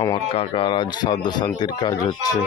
আমার কাকার আজ শ্রাদ্ধ শান্তির কাজ হচ্ছে।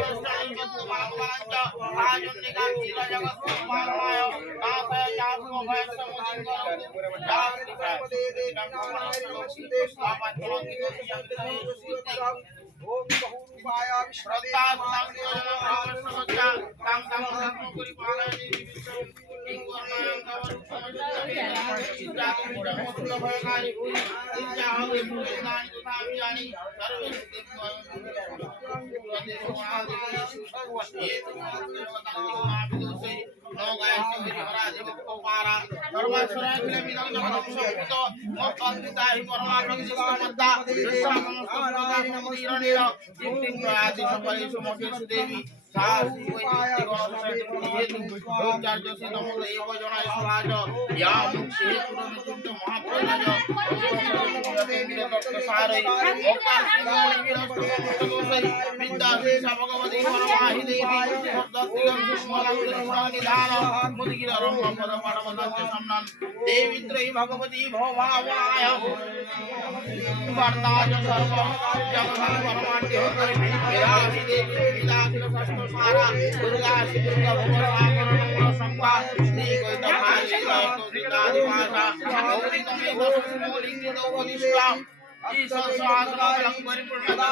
देवित्रयी भगवती भवभावनाय वर्ताय सर्वं जगतं परमाद्य वेदासि देवी वेदासि षष्ठसारा दुर्गासि दुर्गा भवसागरं संवा श्री गोविंदभासि गोविंदादिवासा गौरीतमे दशमूलिंगितो वदिष्टा ईश सहस्रनामं परिपूर्णता